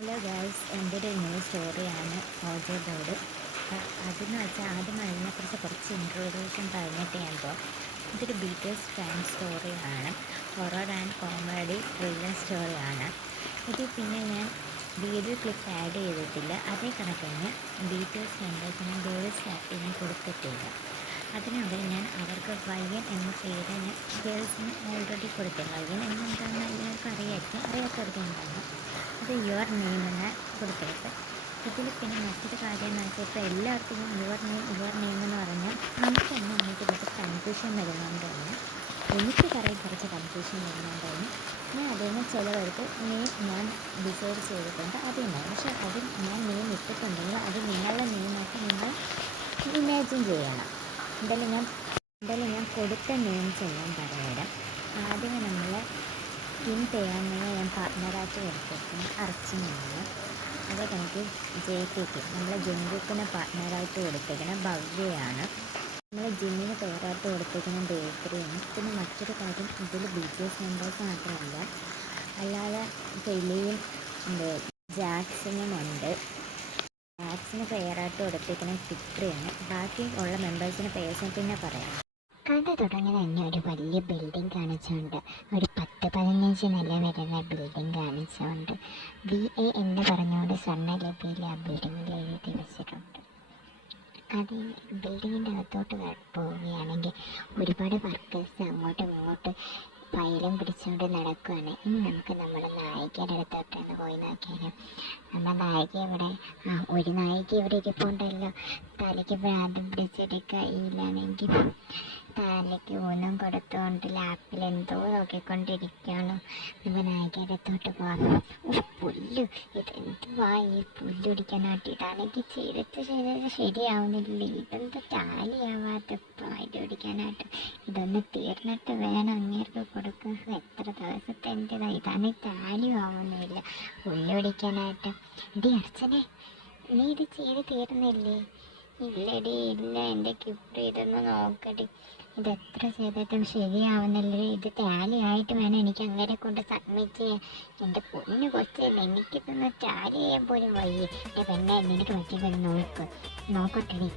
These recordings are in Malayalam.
ഹലോ ഗൈസ്, എൻ്റെ ഒരു ന്യൂ സ്റ്റോറിയാണ് ഓജോ ബോർഡ്. അതെന്ന് വെച്ചാൽ ആദ്യം അതിനെക്കുറിച്ച് കുറച്ച് ഇൻട്രൊഡ്യൂഷൻ പറഞ്ഞിട്ട് ഞാൻ പോകാം. ഇതൊരു ബിറ്റേഴ്സ് ഫാൻ സ്റ്റോറിയാണ്. ഹൊറർ ആൻഡ് കോമഡി ത്രില്ലർ സ്റ്റോറിയാണ് ഇത്. പിന്നെ ഞാൻ വീഡിയോ ക്ലിപ്പ് ആഡ് ചെയ്തിട്ടില്ല. അതേ കണക്കിന് ബിറ്റേഴ്സ് മെമ്പേഴ്സിന് ഗേൾസ് സ്റ്റാർട്ടിങ് കൊടുത്തിട്ടില്ല. അതിനോട് ഞാൻ അവർക്ക് വയ്യൻ എന്ന പേര് ഞാൻ ഗേൾസിന് ഓൾറെഡി കൊടുത്തില്ല. വയ്യൻ എന്നെന്താണെന്ന് എല്ലാവർക്കും അറിയാമായിരിക്കും, അറിയാത്തവർക്ക് എന്താണ് അത് യുവർ നെയിം എന്ന് കൊടുക്കരുത്. ഇതിൽ പിന്നെ മറ്റൊരു കാര്യം എന്ന് വെച്ചാൽ ഇപ്പോൾ എല്ലാവർക്കും യുവർ നെയിം എന്ന് പറഞ്ഞാൽ നമുക്ക് തന്നെ ഇതിലൊക്കെ കൺഫ്യൂഷൻ വരുന്നതുകൊണ്ട് തന്നെ എനിക്ക് കുറച്ച് കൺഫ്യൂഷൻ വരുന്നതുകൊണ്ട് തന്നെ ഞാൻ അതിൽ നിന്ന് ചിലവർക്ക് നെയിം ഞാൻ ഡിസൈഡ് ചെയ്തിട്ടുണ്ട് അതിനാണ്. പക്ഷേ അതിൽ ഞാൻ നെയിം ഇട്ടിട്ടുണ്ടെങ്കിൽ അത് നിങ്ങളുടെ നെയിമായിട്ട് നിങ്ങൾ ഇമാജിൻ ചെയ്യണം. എന്തായാലും ഞാൻ കൊടുത്ത നെയിംസ് എല്ലാം പറഞ്ഞുതരാം. ആദ്യമേ നമ്മൾ കിം തേയാങ്ങിനെ ഞാൻ പാർട്ട്ണറായിട്ട് കൊടുത്തിരിക്കുന്ന അർച്ചനയാണ്. അതേ കണക്ക് JKക്ക് നമ്മൾ ജംഗുക്കിനെ പാർട്ട്ണറായിട്ട് കൊടുത്തിരിക്കുന്ന ഭവ്യയാണ്. നമ്മൾ ജിമ്മിന് പേരായിട്ട് കൊടുത്തിരിക്കുന്ന ദേവത്രിയാണ്. പിന്നെ മറ്റൊരു കാര്യം, ഇതിൽ BTS മെമ്പേഴ്സ് മാത്രമല്ല, അല്ലാതെ തെളിയും ജാക്സനും ഉണ്ട്. ജാക്സിന് പേരായിട്ട് കൊടുത്തിരിക്കുന്ന ഫിക്രിയാണ്. ബാക്കി ഉള്ള മെമ്പേഴ്സിന് പേഴ്സിന് പിന്നെ പറയാം. കണ്ടു തുടങ്ങി തന്നെ ഒരു വലിയ ബിൽഡിംഗ് കാണിച്ചുകൊണ്ട്, ഒരു 10-15 നില വരുന്ന ബിൽഡിംഗ് കാണിച്ചുകൊണ്ട് VA എന്ന് പറഞ്ഞുകൊണ്ട് സ്വർണ്ണലിപിയിൽ ആ ബിൽഡിങ്ങിൽ എഴുതി വെച്ചിട്ടുണ്ട്. അത് ബിൽഡിങ്ങിൻ്റെ അകത്തോട്ട് പോവുകയാണെങ്കിൽ ഒരുപാട് വർക്കേഴ്സ് അങ്ങോട്ടും ഇങ്ങോട്ടും ഫയലും പിടിച്ചുകൊണ്ട് നടക്കുകയാണ്. ഇനി നമുക്ക് നമ്മുടെ നായികയുടെ അടുത്തോട്ടൊന്ന് പോയി നോക്കിയാലും. നമ്മുടെ നായിക ഇവിടെ ഒരു നായിക ഇവിടെ ഇരിപ്പുണ്ടല്ലോ. തലയ്ക്ക് ഭ്രാന്തം പിടിച്ചൊരു കയ്യിലാണെങ്കിൽ തലയ്ക്ക് ഊനം കൊടുത്തുകൊണ്ട് ലാപ്പിൽ എന്തോ നോക്കിക്കൊണ്ടിരിക്കുകയാണ്. നമ്മൾ നായികയുടെ അടുത്തോട്ട് പോകാം. പുല്ല്, ഇതെന്തുവാ ഈ പുല്ലൊടിക്കാനായിട്ട്? ഇതാണെങ്കിൽ ചെയ്തിട്ട് ശരിയാവുന്നില്ല. ഇതെന്താ ടാലിയാവാത്ത ഇതൊടിക്കാനായിട്ട്? ഇതൊന്ന് തീർന്നിട്ട് വേണം അങ്ങേർക്ക് കൊടുക്കുക. എത്ര ദിവസത്തെ എൻ്റെതാ, ഇതാണ് ടാലിയും ആവുന്നില്ല പുല്ലൊടിക്കാനായിട്ട്. ഇടി അർച്ചനെ, നീ ഇത് ചെയ്ത് തീർന്നില്ലേ? ഇല്ലടി, ഇല്ല എൻ്റെ കിപ്രി, ഇതൊന്ന് നോക്കടി. ഇതെത്ര ചെയ്തിട്ടും ശരിയാവുന്നില്ല. ഇത് ടാലിയായിട്ട് വേണം എനിക്ക് അങ്ങനെ കൊണ്ട് സബ്മിറ്റ് ചെയ്യാൻ. എൻ്റെ പൊന്നു കൊച്ചല്ല, എനിക്കിതൊന്ന് ടാലി ചെയ്യാൻ പോലും വയ്യ. പെണ്ണെ, നിനക്ക് പറ്റിയത് നോക്കട്ടെടി.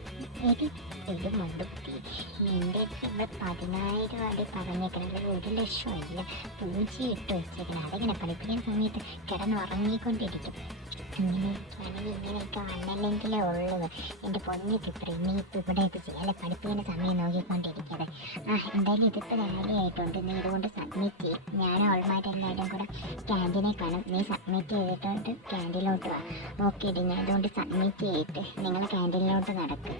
ഇത് മുണ്ടുകുത്തി നിൻ്റെ ഇവിടെ 10,000 അടി പറഞ്ഞേക്കണത്, 1,00,000 അല്ല 0 ഇട്ട് വെച്ചേക്കണം. അതിങ്ങനെ പഠിപ്പിക്കുന്ന സമയത്ത് കിടന്നുറങ്ങിക്കൊണ്ടിരിക്കും. ഇങ്ങനെയൊക്കെ വന്നല്ലെങ്കിലേ ഉള്ളൂ എൻ്റെ പൊന്നു കിപ്പറി. നീ ഇപ്പം ഇവിടെയൊക്കെ ചെയ്യാൻ പഠിപ്പിക്കുന്ന സമയം നോക്കിക്കൊണ്ടിരിക്കരുത്. എന്തായാലും ഇതിപ്പോൾ റാലിയായിട്ടുണ്ട്. നീ ഇതുകൊണ്ട് സബ്മിറ്റ് ചെയ്യും. ഞാനും അവൾമാരെല്ലാവരും കൂടെ ക്യാൻറ്റീനെ കാണും. നീ സബ്മിറ്റ് ചെയ്തിട്ടുണ്ട് ക്യാൻറ്റീനിലോട്ട് വാ. ഓക്കെ ഡി, ഞാൻ ഇതുകൊണ്ട് സബ്മിറ്റ് ചെയ്തിട്ട് നിങ്ങൾ ക്യാൻറ്റീനിലോട്ട് നടക്കും.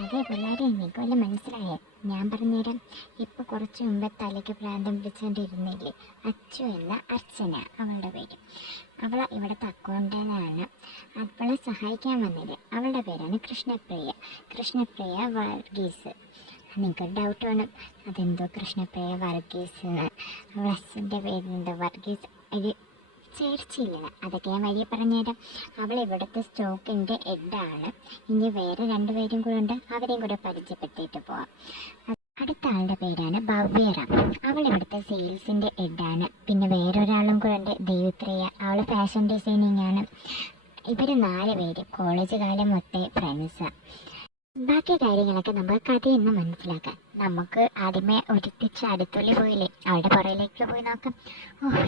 അതെ പിള്ളേരെ, എനിക്ക് വല്ല മനസ്സിലായേ? ഞാൻ പറഞ്ഞുതരാം. ഇപ്പോൾ കുറച്ച് മുമ്പ് തലയ്ക്ക് ഭ്രാന്തം പിടിച്ചുകൊണ്ടിരുന്നില്ലേ അച്ചു എന്ന അർച്ചന, അവളുടെ പേര്. അവൾ ഇവിടുത്തെ അക്കൗണ്ടൻ്റാണ്. അവളെ സഹായിക്കാൻ വന്നത് അവളുടെ പേരാണ് കൃഷ്ണപ്രിയ വർഗീസ്. നിങ്ങൾക്ക് ഡൗട്ട് വേണം, അതെന്തോ കൃഷ്ണപ്രിയ വർഗീസ് എന്ന്. അവൾ അച്ഛൻ്റെ പേരെന്തോ വർഗീസ് ഒരു ചേർച്ചയില്ല. അതൊക്കെ ഞാൻ വഴിയെ പറഞ്ഞുതരാം. അവൾ ഇവിടുത്തെ സ്റ്റോക്കിൻ്റെ ഹെഡാണ്. ഇനി വേറെ 2 പേരും കൂടെ ഉണ്ട്, അവരെയും കൂടെ പരിചയപ്പെടുത്തിയിട്ട് പോവാം. അടുത്ത ആളുടെ പേരാണ് ഭവ്യറാം. അവൾ ഇവിടുത്തെ സെയിൽസിൻ്റെ ഹെഡാണ്. പിന്നെ വേറൊരാളും കൂടെ ഉണ്ട്, ദേവപ്രിയ. അവൾ ഫാഷൻ ഡിസൈനിങ് ആണ്. ഇവർ 4 പേര് കോളേജ് കാലം മൊത്തം ഫ്രണ്ട്സാണ്. ബാക്കി കാര്യങ്ങളൊക്കെ നമുക്ക് കഥയിൽ നിന്ന് മനസ്സിലാക്കാം. നമുക്ക് ആദ്യമേ ഒരുത്തിച്ച് അടുത്തുള്ളി പോയില്ലേ, അവളുടെ പുറയിലേക്ക് പോയി നോക്കാം.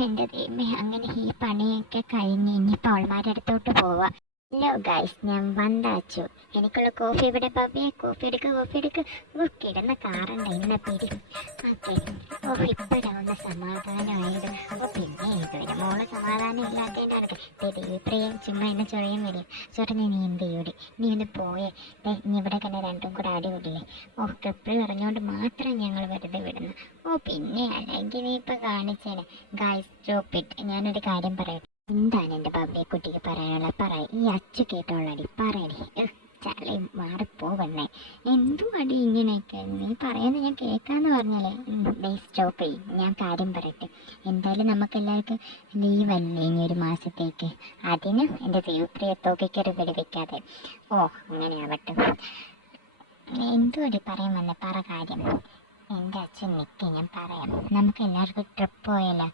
എൻ്റെ ദൈവമേ, അങ്ങനെ ഈ പണിയൊക്കെ കഴിഞ്ഞ് ഇനിയിപ്പോൾ അവൾമാരുടെ അടുത്തോട്ട് പോവാം. ഹലോ ഗൈസ്, ഞാൻ വந்தாച്ചു. എനിക്കുള്ള കോഫി ഇവിടെ പബ്ബേ. കോഫി എടുക്ക്. കിടന്ന കാറുണ്ട്, ഇങ്ങനെ പിടി. ഓക്കെ, ഇപ്പോഴാവുന്ന സമാധാനമായത്. പിന്നെ ഇതുവരെ മോള് സമാധാനം ഇല്ലാത്തതിൻ്റെ നടക്കുക. പ്രിയ ചുമ്മാ എന്നെ ചൊറിഞ്ഞ് നീ എന്ത് ചെയ്യൂടി? നീ ഒന്ന് പോയേ. ഇനി ഇവിടെ തന്നെ 2ഉം കൂടെ അടിപൊളിയില്ലേ? കപ്പിൾ പറഞ്ഞുകൊണ്ട് മാത്രം ഞങ്ങൾ വെറുതെ വിടുന്നു. പിന്നെ അല്ലെങ്കിൽ നീ ഇപ്പം കാണിച്ചേനെ. Guys stop it. ഞാനൊരു കാര്യം പറയട്ടെ. എന്താണ് എൻ്റെ ബബ്ബിയെക്കുട്ടിക്ക് പറയാനുള്ള? ഈ അച്ചു കേട്ടോളടി, പറയടി. ചളി മാറിപ്പോവണ്ണേ. എന്തും അടി ഇങ്ങനെയൊക്കെ? നീ പറയുന്നത് ഞാൻ കേൾക്കാമെന്ന് പറഞ്ഞാലേ. സ്റ്റോപ്പ് ചെയ്യും. ഞാൻ കാര്യം പറയട്ടെ. എന്തായാലും നമുക്കെല്ലാവർക്കും ലീവല്ലേ ഇനി 1 മാസത്തേക്ക്. അതിന് എൻ്റെ ദൈവപ്രിയത്തോക്കേറി വെടിവെക്കാതെ. അങ്ങനെ ആവട്ടെ. എന്തുവടി പറയാൻ വന്നേ? പറ കാര്യം. എൻ്റെ അച്ഛൻ നിൽക്കി, ഞാൻ പറയാം. നമുക്ക് എല്ലാവർക്കും ട്രിപ്പ് പോയല്ലോ.